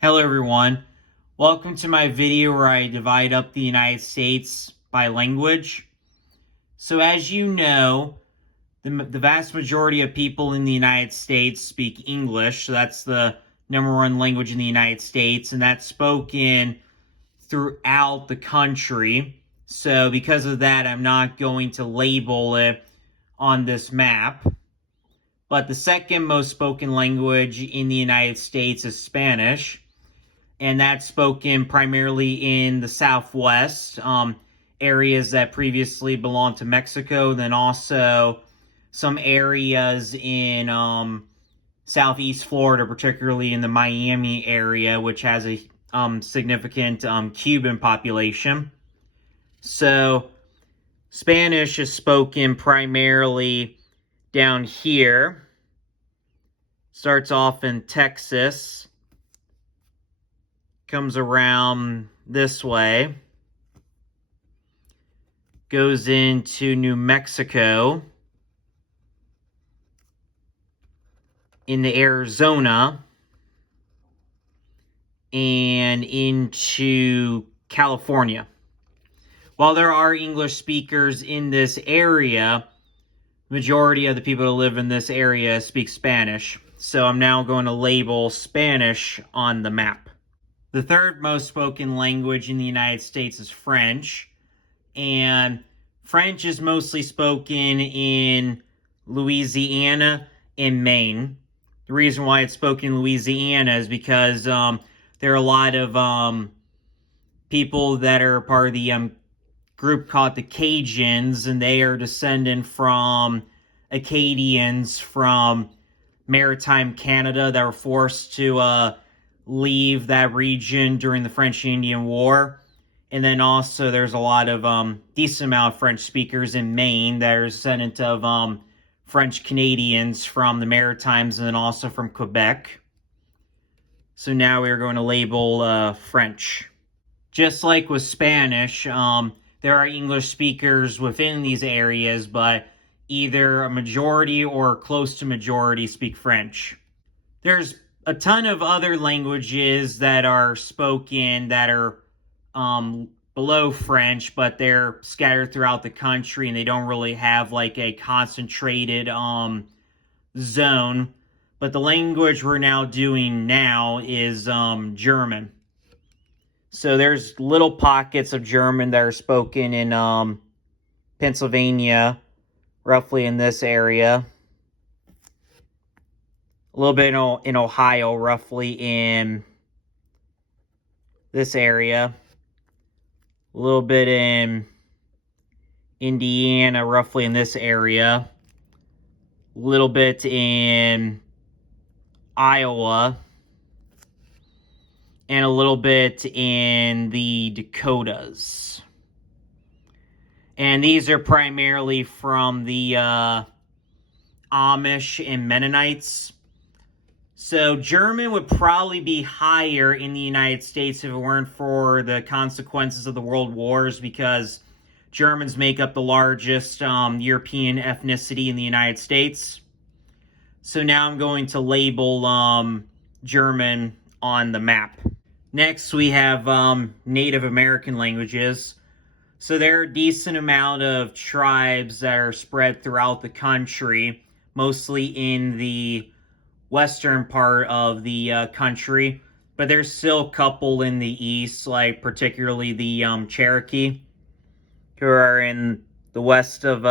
Hello everyone, welcome to my video where I divide up the United States by language. So as you know, the vast majority of people in the United States speak English, so that's the number one language in the United States, and that's spoken throughout the country. So because of that, I'm not going to label it on this map. But the second most spoken language in the United States is Spanish, and that's spoken primarily in the Southwest, areas that previously belonged to Mexico, then also some areas in Southeast Florida, particularly in the Miami area, which has a significant Cuban population. So Spanish is spoken primarily down here. Starts off in Texas, comes around this way, goes into New Mexico, into Arizona, and into California. While there are English speakers in this area, the majority of the people who live in this area speak Spanish. So I'm now going to label Spanish on the map. The third most spoken language in the United States is French, and French is mostly spoken in Louisiana and Maine. The reason why it's spoken in Louisiana is because there are a lot of people that are part of the group called the Cajuns, and they are descendant from Acadians from maritime Canada that were forced to leave that region during the French Indian War. And then also there's a lot of decent amount of French speakers in Maine that are descendant of French Canadians from the Maritimes and then also from Quebec. So now we're going to label French. Just like with Spanish, there are English speakers within these areas, but either a majority or close to majority speak French. There's a ton of other languages that are spoken that are below French, but they're scattered throughout the country and they don't really have like a concentrated zone. But the language we're now doing now is German. So there's little pockets of German that are spoken in Pennsylvania, roughly in this area. A little bit in Ohio, roughly in this area. A little bit in Indiana, roughly in this area. A little bit in Iowa. And a little bit in the Dakotas. And these are primarily from the Amish and Mennonites. So German would probably be higher in the United States if it weren't for the consequences of the world wars, because Germans make up the largest European ethnicity in the United States. So now I'm going to label German on the map. Next, we have Native American languages. So there are a decent amount of tribes that are spread throughout the country, mostly in the western part of the country, but there's still a couple in the east, like particularly the Cherokee, who are in the west of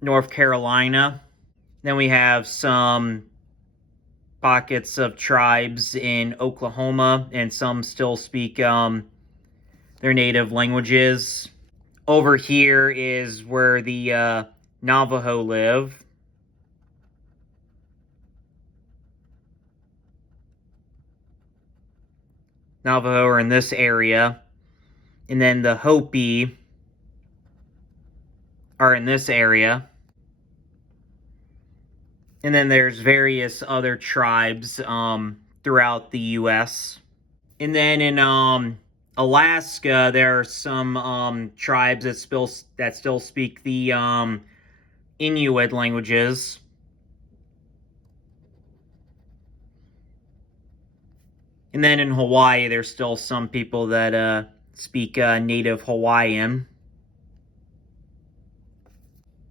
North Carolina. Then we have some pockets of tribes in Oklahoma, and some still speak their native languages. Over here is where the Navajo live. Navajo are in this area. And then the Hopi are in this area. And then there's various other tribes throughout the U.S. And then in Alaska, there are some tribes that still speak the Inuit languages. And then in Hawaii, there's still some people that speak native Hawaiian.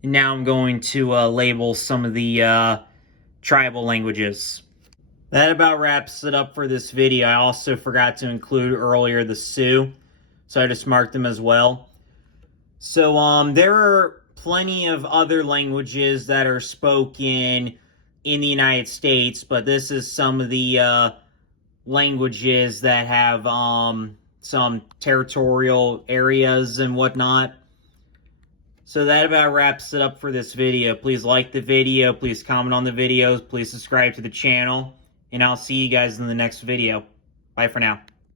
And now I'm going to label some of the tribal languages. That about wraps it up for this video. I also forgot to include earlier the Sioux, so I just marked them as well. So there are plenty of other languages that are spoken in the United States, but this is some of the languages that have some territorial areas and whatnot. So that about wraps it up for this video. Please like the video, please comment on the videos, please subscribe to the channel, and I'll see you guys in the next video. Bye for now.